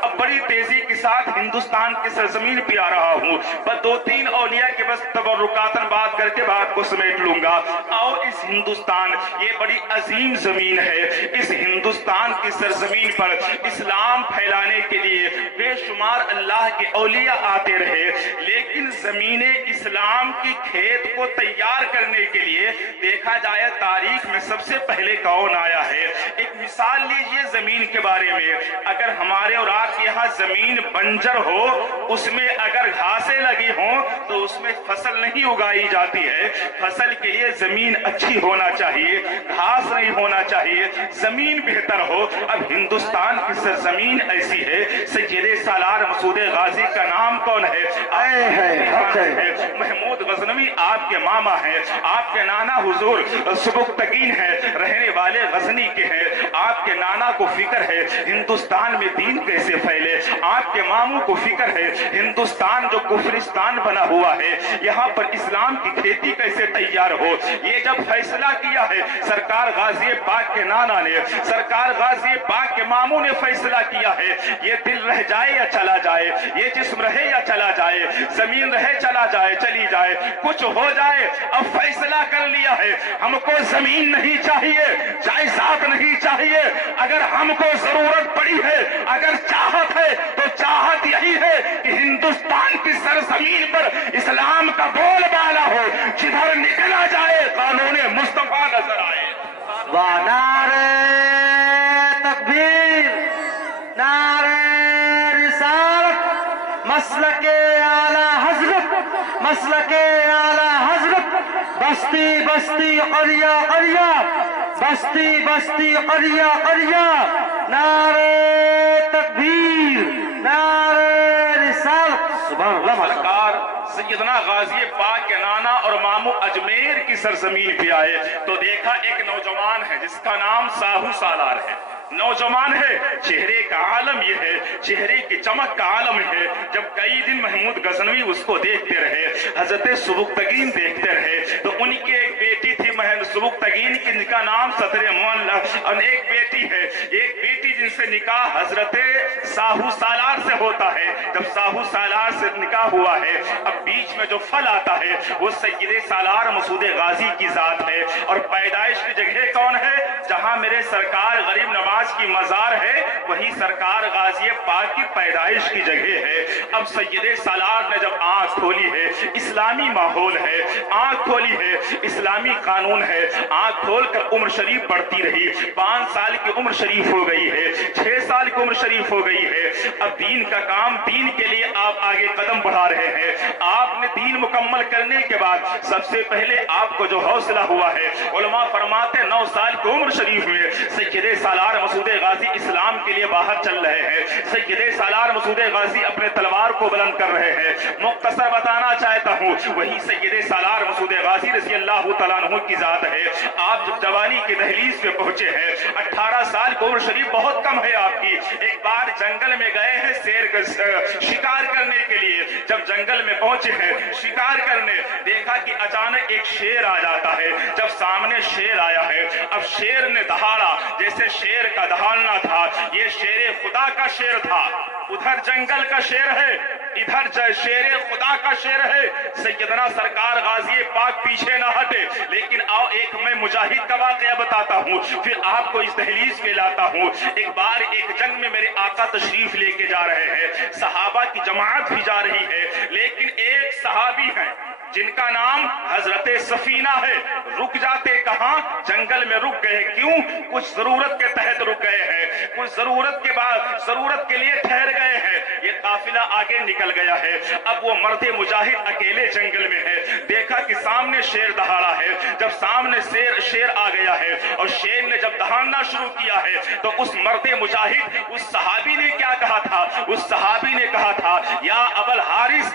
اب بڑی تیزی کے ساتھ ہندوستان کی سرزمین پہ آ رہا ہوں، بس 2-3 اولیاء کے بس تبرکاتاً بات کر کے بات کو سمیٹ لوں گا۔ آؤ اس ہندوستان، یہ بڑی عظیم زمین ہے، اس ہندوستان کی سرزمین پر اسلام پھیلانے کے لیے بے شمار اللہ کے اولیاء آتے رہے، لیکن زمین اسلام کی کھیت کو تیار کرنے کے لیے دیکھا جائے تاریخ میں سب سے پہلے کون آیا ہے۔ ایک مثال لیجئے زمین کے بارے میں، اگر ہمارے اور آپ کے یہاں زمین بنجر ہو، اس میں اگر گھاسیں لگی ہوں تو اس میں فصل نہیں اگائی جاتی ہے۔ فصل کے لیے زمین اچھی ہونا چاہیے، گھاس نہیں ہونا چاہیے، زمین بہتر ہو۔ اب ہندوستان کی سرزمین ایسی ہے، سید سالار مسعود غازی کا نام کون ہے؟ محمود غزنوی آپ کے ماما ہیں، آپ کے نانا حضور سبکتگین ہیں، رہنے والے غزنی کے ہیں، آپ کے نانا کو فکر ہے ہندوستان میں دین کیسے پھیلے، آپ کے ماموں کو فکر ہے ہندوستان جو کفرستان بنا ہوا ہے یہاں پر اسلام کی کھیتی کیسے تیار ہو۔ یہ جب فیصلہ کیا ہے سرکار غازی پاک کے نانا نے، سرکار غازی پاک کے ماموں نے فیصلہ کیا ہے، یہ دل رہ جائے یا چلا جائے، یہ جسم رہے یا چلا جائے، زمین رہے چلا جائے چلی جائے، کچھ ہو جائے، اب فیصلہ کر لیا ہے ہم کو زمین نہیں چاہیے، جائیداد نہیں چاہیے، اگر ہم کو ضرورت پڑی ہے، اگر چاہت ہے تو چاہت یہی ہے کہ ہندوستان کی سرزمین پر اسلام کا بول بالا ہو، جدھر نکلا جائے قانون مصطفیٰ نظر آئے۔ نعرہ تکبیر، نعرہ رسالت، مسلک اعلی حضرت، مسلک اعلی حضرت، بستی بستی قریہ قریہ، بستی بستی قریہ قریہ، نعرہ تکبیر، نعرہ رسالت۔ سبحان اللہ۔ سرکار سیدنا غازی پاک کے نانا اور ماموں اجمیر کی سرزمین پہ آئے تو دیکھا ایک نوجوان ہے جس کا نام ساہو سالار ہے، نوجوان ہے، چہرے کا عالم یہ ہے، چہرے کی چمک کا عالم ہے۔ جب کئی دن محمود غزنوی اس کو دیکھتے رہے، حضرت سبکتگین دیکھتے رہے، تو ان کی ایک بیٹی تھی سبکتگین کی، جن کا نام صدر مولا، اور ایک بیٹی ہے، ایک بیٹی جن سے نکاح حضرت ساہو سالار سے ہوتا ہے۔ جب ساہو سالار سے نکاح ہوا ہے، اب بیچ میں جو پھل آتا ہے وہ سید سالار مسعود غازی کی ذات ہے، اور پیدائش کی جگہ کون ہے؟ جہاں میرے سرکار غریب نواز کی مزار ہے وہی سرکار غازی پاک کی پیدائش کی جگہ ہے۔ اب سید سالار نے جب آنکھ کھولی ہے، اسلامی ماحول ہے، آنکھ کھولی ہے، اسلامی قانون ہے، آنکھ کھول کر عمر شریف بڑھتی رہی، 5 سال کی عمر شریف ہو گئی ہے، 6 سال کی عمر شریف ہو گئی ہے۔ اب دین کا کام، دین کے لیے آپ آگے قدم بڑھا رہے ہیں۔ آپ نے دین مکمل کرنے کے بعد سب سے پہلے آپ کو جو حوصلہ ہوا ہے، علماء فرماتے 9 سال کی عمر شریف میں سید سالار مسعود غازی اسلام کے لیے باہر چل رہے ہیں۔ سید سالار مسعود غازی اپنے تلوار کو بلند کر رہے ہیں۔ مختصر بتانا چاہتا ہوں، وہی سید سالار مسعود غازی رضی اللہ تعالیٰ عنہ کی ذات ہے۔ آپ جب جوانی کی دہلیز پہ پہنچے ہیں، 18 سال کی عمر شریف بہت کم ہے آپ کی، ایک بار جنگل میں گئے ہیں شکار کرنے کے لیے۔ جب جنگل میں پہنچے ہیں شکار کرنے، دیکھا کہ اچانک ایک شیر آ جاتا ہے۔ جب سامنے شیر آیا ہے، اب شیر نے دہاڑا، جیسے شیر کا دہاڑنا تھا، یہ شیر خدا کا شیر تھا۔ ادھر جنگل کا شیر ہے، ادھر شیر خدا کا شیر ہے۔ سیدنا سرکار غازی پاک پیچھے نہ ہٹے، لیکن آؤ ایک میں مجاہد کا واقعہ بتاتا ہوں، پھر آپ کو اس دہلیز پہ لاتا ہوں۔ ایک بار ایک جنگ میں میرے آقا تشریف لے کے جا رہے ہیں، صحابہ کی جماعت بھی جا رہی ہے، لیکن ایک صحابی ہیں جن کا نام حضرت سفینہ ہے، رک جاتے کہاں؟ جنگل میں رک گئے۔ کیوں؟ کچھ ضرورت کے تحت رک گئے ہیں، کچھ ضرورت کے بعد ضرورت کے لیے ٹھہر گئے ہیں۔ یہ قافلہ آگے نکل گیا ہے، اب وہ مرد مجاہد اکیلے جنگل میں ہے۔ دیکھا کہ سامنے شیر دہاڑا ہے، جب سامنے شیر آ گیا ہے اور شیر نے جب دہاڑنا شروع کیا ہے تو اس مرد مجاہد، اس صحابی نے کیا کہا تھا؟ اس صحابی نے کہا تھا، یا ابل حارث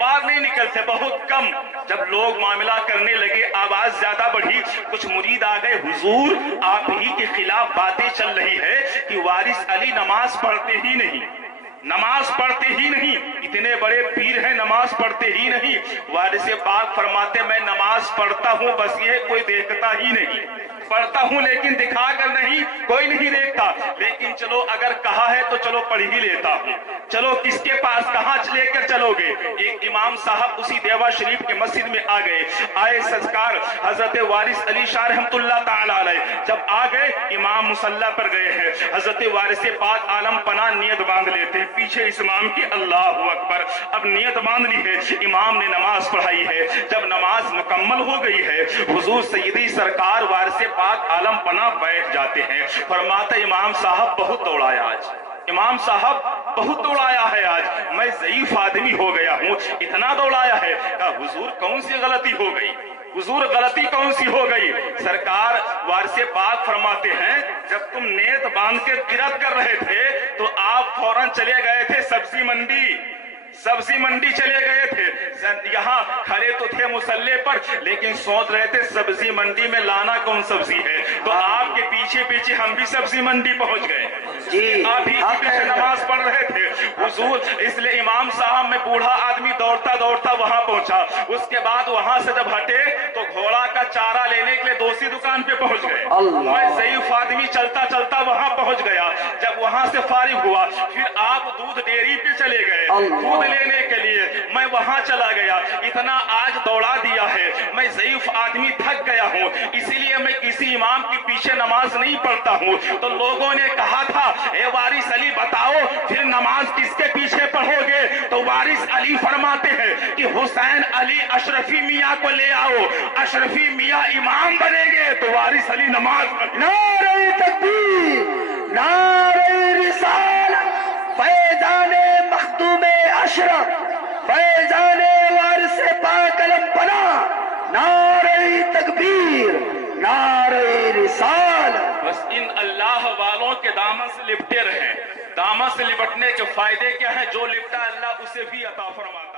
باہر نہیں نکلتے، بہت کم۔ جب لوگ معاملہ کرنے لگے، آواز زیادہ بڑھی، کچھ مرید آ گئے، حضور آپ ہی کے خلاف باتیں چل رہی ہے کہ وارث علی نماز پڑھتے ہی نہیں، نماز پڑھتے ہی نہیں، اتنے بڑے پیر ہیں نماز پڑھتے ہی نہیں۔ وارث پاک فرماتے میں نماز پڑھتا ہوں، بس یہ کوئی دیکھتا ہی نہیں، پڑھتا ہوں لیکن دکھا کر نہیں، کوئی نہیں دیکھتا، لیکن چلو اگر کہا ہے تو چلو پڑھ ہی لیتا ہوں۔ چلو کس کے پاس کہاں لے کر چلو گے؟ ایک امام صاحب اسی دیوا شریف کے مسجد میں آ گئے، آئے سرکار حضرت وارث علی شاہ رحمت اللہ تعالی علیہ جب آ گئے، امام مصلی پر گئے ہیں، حضرت وارث پاک عالم پناہ نیت باندھ لیتے ہیں، پیچھے اس امام کی اللہ اکبر، اب نیت باندھ لی ہے، امام نے نماز پڑھائی ہے، جب نماز مکمل ہو گئی ہے، حضور سیدی سرکار وارث پاک عالم پناہ بیٹھ جاتے ہیں، فرماتا امام صاحب بہت دوڑایا آج، امام صاحب بہت دوڑایا ہے آج، میں ضعیف آدمی ہو گیا ہوں، اتنا دوڑایا ہے۔ کہا حضور کون سی غلطی ہو گئی؟ حضور غلطی کون سی ہو گئی؟ سرکار وارث پاک فرماتے ہیں جب تم نیت باندھ کے قرات کر رہے تھے تو آپ فوراً چلے گئے تھے سبزی منڈی چلے گئے تھے، یہاں کھڑے تو تھے مصلی پر لیکن سوچ رہے تھے سبزی منڈی میں لانا کون سبزی ہے، تو آپ کے پیچھے پیچھے ہم بھی سبزی منڈی پہنچ گئے، آپ ہی پیچھے نماز پڑھ رہے تھے حضور، اس لیے امام صاحب میں بوڑھا آدمی دوڑتا دوڑتا وہاں پہنچا، اس کے بعد وہاں سے جب ہٹے تو گھوڑا کا چارہ لینے کے لیے دوسری دکان پہ پہنچ گئے، میں ضعیف آدمی چلتا چلتا وہاں پہنچ گیا، جب وہاں سے فارغ ہوا پھر آپ دودھ ڈیری پہ چلے گئے دودھ لینے کے لیے، میں وہاں چلا گیا، اتنا آج دوڑا دیا ہے، میں ضعیف آدمی تھک گیا ہوں، اسی لیے میں کسی امام کے پیچھے نماز نہیں پڑھتا ہوں، تو لوگوں نے کہا تھا اے وارث علی بتاؤ پھر نماز کس کے پیچھے پڑھو گے؟ تو وارث علی فرماتے ہیں کہ حسین علی اشرفی میاں کو لے آؤ، اشرفی میاں امام بنیں گے تو وارث علی نماز پڑھیں۔ نعرہ تکبیر، نعرہ رسالت، فیضان مخدوم اشرف، فیضان وارث پاک علم پناہ، نعرہ تکبیر، نعرہ رسالت۔ بس ان اللہ والوں کے دامن سے لپٹے رہیں، دامن سے لپٹنے کے فائدے کیا ہیں؟ جو لپٹا اللہ اسے بھی عطا فرماتا ہے۔